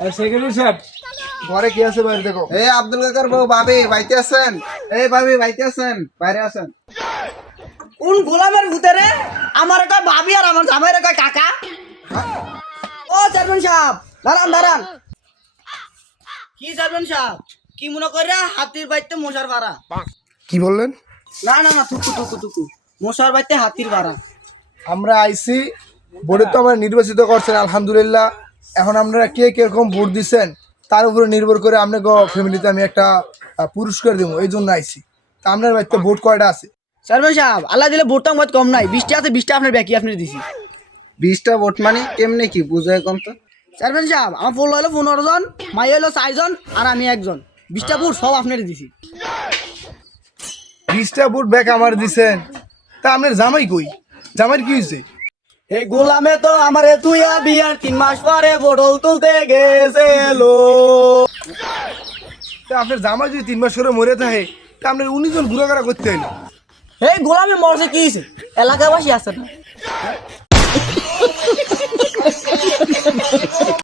Secretary সাহেব ঘরে কি আছে বাইরে দেখো। এই আব্দুল কাকার বউ ভাবি বাইতে আছেন? এই ভাবি বাইতে আছেন? বাইরে আছেন। কোন গোলামের ভূতেরে আমার কয় ভাবি আর আমার জামাইরে কয় কাকা। ও চেয়ারম্যান সাহেব দাঁড়ান দাঁড়ান। কি চেয়ারম্যান সাহেব কি মনে করে হাতির বাইতে মশার ভাড়া? কি বললেন? না না না থুকু থুকু থুকু মশার বাইতে হাতির ভাড়া। আমরা আইসি বোর্ডে তো আমরা নির্বাচিত করছেন আলহামদুলিল্লাহ। এখন আপনারা কে কিরকম ভোট দিচ্ছেন তার উপরে নির্ভর করে আপনাকে ফ্যামিলিতে আমি একটা পুরস্কার দেবো, এই জন্য আইসি। তা আপনার বাড়িতে ভোট কয়টা আছে? চেয়ারম্যান সাহেব আল্লাহ দিলে ভোটটা বহুত কম নাই, 20টা আছে, 20টা আপনার ব্যাকি আপনি দিছি। 20টা ভোট মানে কেমনে কি বুঝায় কোন তো? চেয়ারম্যান সাহেব আমার ফুল হলো 15 জন, মাই হলো 4 জন আর আমি একজন, 20টা ভোট সব আপনার দিছি। 20টা ভোট ব্যাক আমার দিছেন। তা আপনার জামাই কই? জামাইয়ের কি হয়েছে? এই গোলামে তো আমারে তুইয়া বিয়ার 3 মাস পরে বোতল তুলতে গেছিল। তা আপনার জামাই যদি 3 মাস করে মরে থাকে তা আপনার 19 জন ঘুরাঘুরা করতে হইলো। এই গোলামে মরছে কি হয়েছে? এলাকাবাসী আছে না।